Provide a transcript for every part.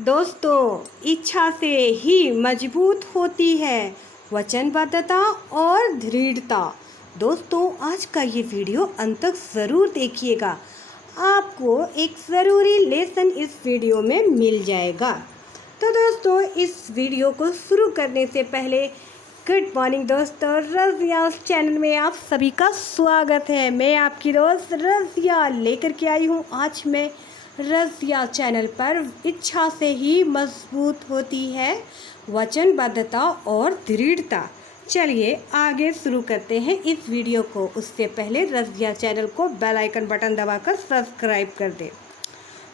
दोस्तों, इच्छा से ही मजबूत होती है वचनबद्धता और दृढ़ता। दोस्तों, आज का ये वीडियो अंत तक ज़रूर देखिएगा। आपको एक ज़रूरी लेसन इस वीडियो में मिल जाएगा। तो दोस्तों, इस वीडियो को शुरू करने से पहले गुड मॉर्निंग दोस्तों, रज़िया चैनल में आप सभी का स्वागत है। मैं आपकी दोस्त रज़िया लेकर के आई हूँ। आज मैं रज़िया चैनल पर इच्छा से ही मजबूत होती है वचनबद्धता और दृढ़ता। चलिए आगे शुरू करते हैं इस वीडियो को। उससे पहले रज़िया चैनल को बेल आइकन बटन दबाकर सब्सक्राइब कर दें।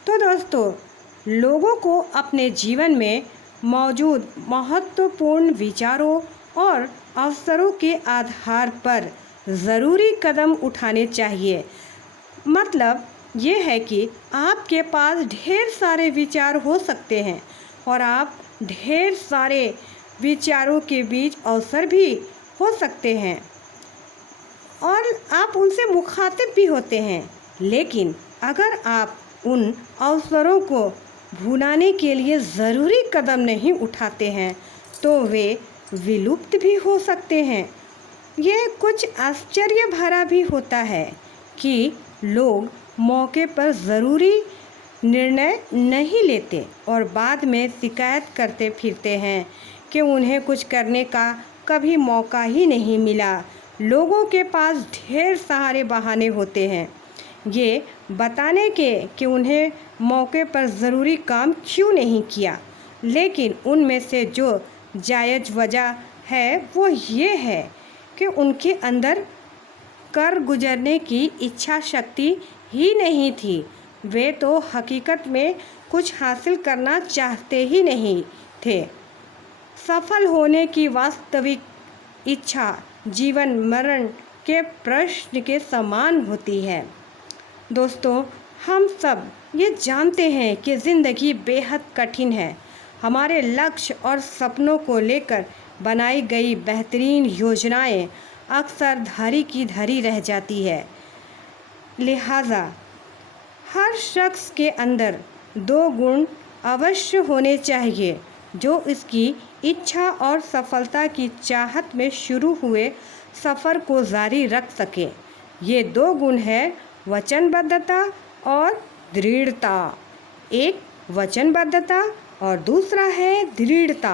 तो दोस्तों, लोगों को अपने जीवन में मौजूद महत्वपूर्ण विचारों और अवसरों के आधार पर ज़रूरी कदम उठाने चाहिए। मतलब ये है कि आपके पास ढेर सारे विचार हो सकते हैं और आप ढेर सारे विचारों के बीच अवसर भी हो सकते हैं और आप उनसे मुखातिब भी होते हैं। लेकिन अगर आप उन अवसरों को भुनाने के लिए ज़रूरी कदम नहीं उठाते हैं तो वे विलुप्त भी हो सकते हैं। यह कुछ आश्चर्य भरा भी होता है कि लोग मौके पर ज़रूरी निर्णय नहीं लेते और बाद में शिकायत करते फिरते हैं कि उन्हें कुछ करने का कभी मौका ही नहीं मिला। लोगों के पास ढेर सारे बहाने होते हैं ये बताने के कि उन्हें मौके पर ज़रूरी काम क्यों नहीं किया। लेकिन उनमें से जो जायज़ वजह है वो ये है कि उनके अंदर कर गुजरने की इच्छा शक्ति ही नहीं थी। वे तो हकीकत में कुछ हासिल करना चाहते ही नहीं थे। सफल होने की वास्तविक इच्छा जीवन मरण के प्रश्न के समान होती है। दोस्तों, हम सब ये जानते हैं कि ज़िंदगी बेहद कठिन है। हमारे लक्ष्य और सपनों को लेकर बनाई गई बेहतरीन योजनाएं अक्सर धरी की धरी रह जाती है। लिहाजा हर शख्स के अंदर दो गुण अवश्य होने चाहिए जो इसकी इच्छा और सफलता की चाहत में शुरू हुए सफ़र को जारी रख सके। ये दो गुण है वचनबद्धता और दृढ़ता। एक वचनबद्धता और दूसरा है दृढ़ता।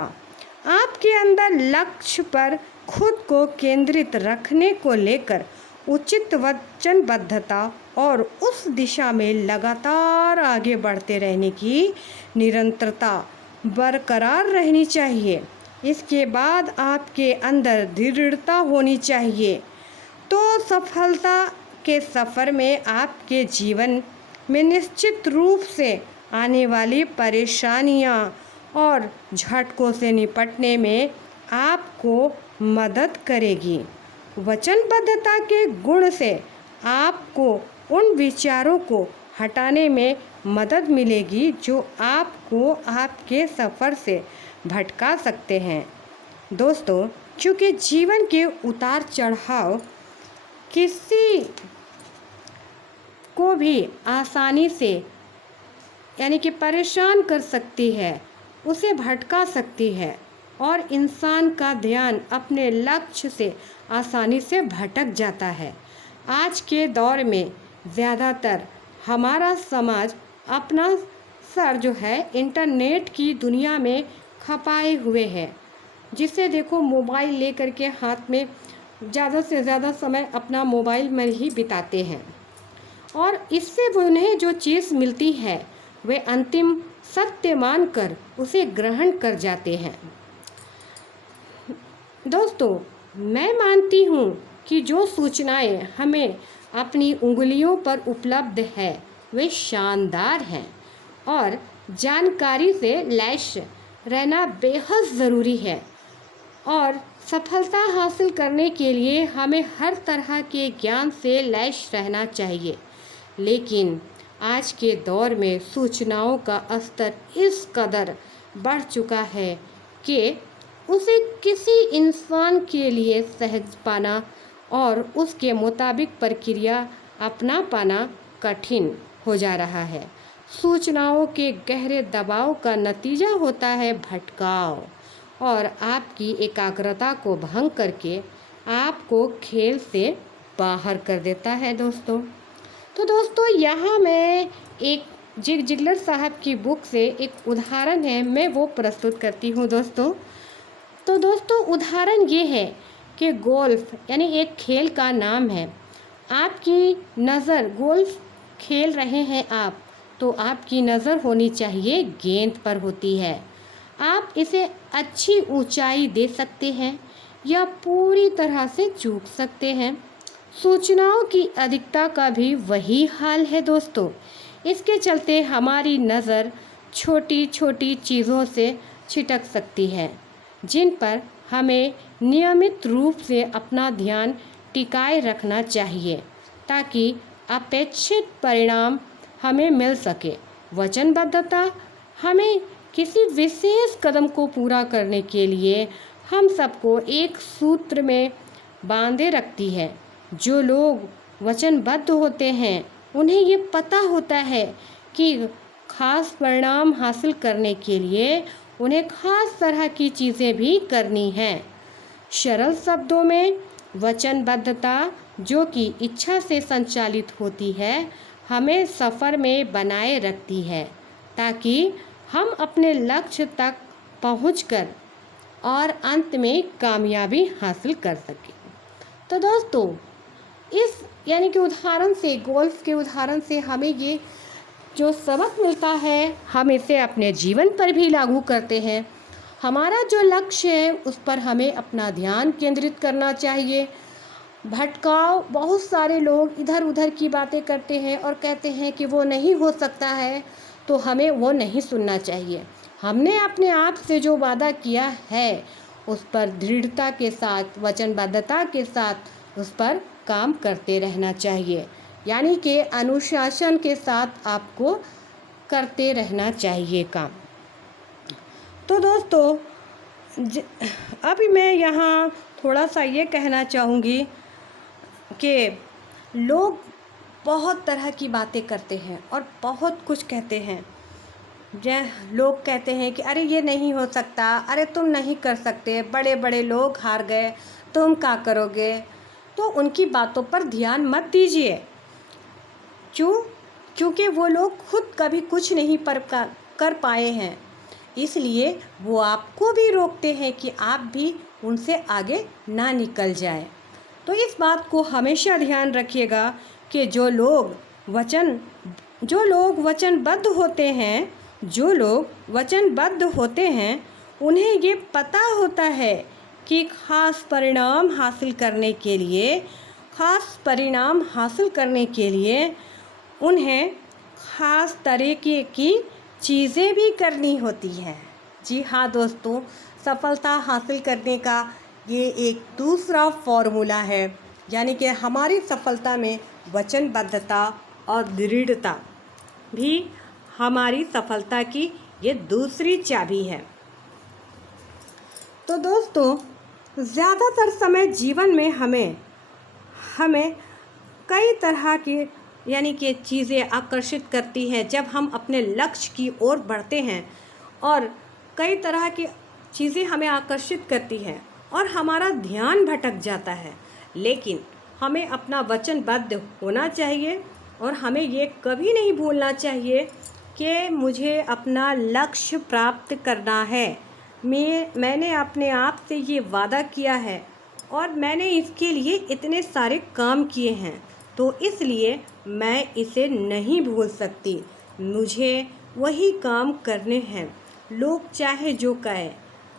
आपके अंदर लक्ष्य पर खुद को केंद्रित रखने को लेकर उचित वचनबद्धता और उस दिशा में लगातार आगे बढ़ते रहने की निरंतरता बरकरार रहनी चाहिए। इसके बाद आपके अंदर दृढ़ता होनी चाहिए। तो सफलता के सफ़र में आपके जीवन में निश्चित रूप से आने वाली परेशानियां और झटकों से निपटने में आपको मदद करेगी। वचनबद्धता के गुण से आपको उन विचारों को हटाने में मदद मिलेगी जो आपको आपके सफ़र से भटका सकते हैं। दोस्तों, क्योंकि जीवन के उतार चढ़ाव किसी को भी आसानी से यानी कि परेशान कर सकती है, उसे भटका सकती है और इंसान का ध्यान अपने लक्ष्य से आसानी से भटक जाता है। आज के दौर में ज़्यादातर हमारा समाज अपना सर जो है इंटरनेट की दुनिया में खपाए हुए है। जिसे देखो मोबाइल लेकर के हाथ में ज़्यादा से ज़्यादा समय अपना मोबाइल में ही बिताते हैं और इससे उन्हें जो चीज़ मिलती है वे अंतिम सत्य मानकर उसे ग्रहण कर जाते हैं। दोस्तों, मैं मानती हूँ कि जो सूचनाएं हमें अपनी उंगलियों पर उपलब्ध है वे शानदार हैं और जानकारी से लैस रहना बेहद ज़रूरी है। और सफलता हासिल करने के लिए हमें हर तरह के ज्ञान से लैस रहना चाहिए। लेकिन आज के दौर में सूचनाओं का स्तर इस कदर बढ़ चुका है कि उसे किसी इंसान के लिए सहज पाना और उसके मुताबिक प्रक्रिया अपना पाना कठिन हो जा रहा है। सूचनाओं के गहरे दबाव का नतीजा होता है भटकाव और आपकी एकाग्रता को भंग करके आपको खेल से बाहर कर देता है दोस्तों। तो दोस्तों यहाँ मैं एक जिग जिगलर साहब की बुक से एक उदाहरण है, मैं वो प्रस्तुत करती हूँ दोस्तों। तो दोस्तों उदाहरण ये है कि गोल्फ यानी एक खेल का नाम है। आपकी नज़र गोल्फ खेल रहे हैं आप, तो आपकी नज़र होनी चाहिए गेंद पर होती है। आप इसे अच्छी ऊंचाई दे सकते हैं या पूरी तरह से चूक सकते हैं। सूचनाओं की अधिकता का भी वही हाल है दोस्तों। इसके चलते हमारी नज़र छोटी छोटी चीज़ों से छिटक सकती है, जिन पर हमें नियमित रूप से अपना ध्यान टिकाए रखना चाहिए ताकि अपेक्षित परिणाम हमें मिल सके। वचनबद्धता हमें किसी विशेष कदम को पूरा करने के लिए हम सबको एक सूत्र में बांधे रखती है। जो लोग वचनबद्ध होते हैं उन्हें ये पता होता है कि खास परिणाम हासिल करने के लिए उन्हें खास तरह की चीज़ें भी करनी हैं। सरल शब्दों में वचनबद्धता जो कि इच्छा से संचालित होती है हमें सफ़र में बनाए रखती है ताकि हम अपने लक्ष्य तक पहुंचकर और अंत में कामयाबी हासिल कर सकें। तो दोस्तों इस यानी कि उदाहरण से, गोल्फ के उदाहरण से हमें ये जो सबक मिलता है हम इसे अपने जीवन पर भी लागू करते हैं। हमारा जो लक्ष्य है उस पर हमें अपना ध्यान केंद्रित करना चाहिए। भटकाव, बहुत सारे लोग इधर उधर की बातें करते हैं और कहते हैं कि वो नहीं हो सकता है, तो हमें वो नहीं सुनना चाहिए। हमने अपने आप से जो वादा किया है उस पर दृढ़ता के साथ, वचनबद्धता के साथ उस पर काम करते रहना चाहिए, यानी कि अनुशासन के साथ आपको करते रहना चाहिए काम। तो दोस्तों अभी मैं यहाँ थोड़ा सा ये कहना चाहूँगी कि लोग बहुत तरह की बातें करते हैं और बहुत कुछ कहते हैं। लोग कहते हैं कि अरे ये नहीं हो सकता, अरे तुम नहीं कर सकते, बड़े बड़े लोग हार गए, तुम क्या करोगे। तो उनकी बातों पर ध्यान मत दीजिए। क्योंकि वो लोग खुद कभी कुछ नहीं कर पाए हैं, इसलिए वो आपको भी रोकते हैं कि आप भी उनसे आगे ना निकल जाए। तो इस बात को हमेशा ध्यान रखिएगा कि जो लोग वचनबद्ध होते हैं उन्हें ये पता होता है कि खास परिणाम हासिल करने के लिए उन्हें खास तरीके की चीज़ें भी करनी होती हैं। जी हाँ दोस्तों, सफलता हासिल करने का ये एक दूसरा फॉर्मूला है, यानी कि हमारी सफलता में वचनबद्धता और दृढ़ता भी हमारी सफलता की ये दूसरी चाबी है। तो दोस्तों ज़्यादातर समय जीवन में हमें कई तरह की यानी कि चीज़ें आकर्षित करती हैं। जब हम अपने लक्ष्य की ओर बढ़ते हैं और कई तरह की चीज़ें हमें आकर्षित करती हैं और हमारा ध्यान भटक जाता है, लेकिन हमें अपना वचनबद्ध होना चाहिए और हमें ये कभी नहीं भूलना चाहिए कि मुझे अपना लक्ष्य प्राप्त करना है। मैंने अपने आप से ये वादा किया है और मैंने इसके लिए इतने सारे काम किए हैं, तो इसलिए मैं इसे नहीं भूल सकती। मुझे वही काम करने हैं, लोग चाहे जो कहे,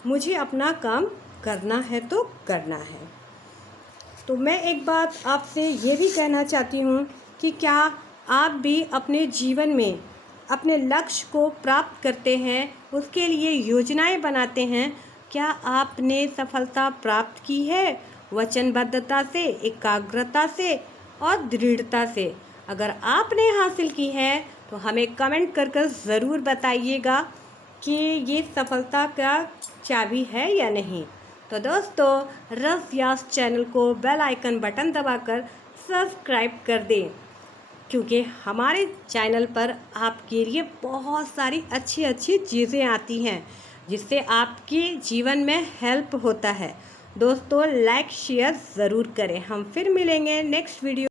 मुझे अपना काम करना है तो करना है। तो मैं एक बात आपसे ये भी कहना चाहती हूँ कि क्या आप भी अपने जीवन में अपने लक्ष्य को प्राप्त करते हैं, उसके लिए योजनाएं बनाते हैं? क्या आपने सफलता प्राप्त की है वचनबद्धता से, एकाग्रता से और दृढ़ता से? अगर आपने हासिल की है तो हमें कमेंट कर ज़रूर बताइएगा कि ये सफलता का चाबी है या नहीं। तो दोस्तों रस यास चैनल को बेल आइकन बटन दबाकर सब्सक्राइब कर दें। क्योंकि हमारे चैनल पर आपके लिए बहुत सारी अच्छी अच्छी चीज़ें आती हैं जिससे आपके जीवन में हेल्प होता है। दोस्तों लाइक शेयर ज़रूर करें। हम फिर मिलेंगे नेक्स्ट वीडियो।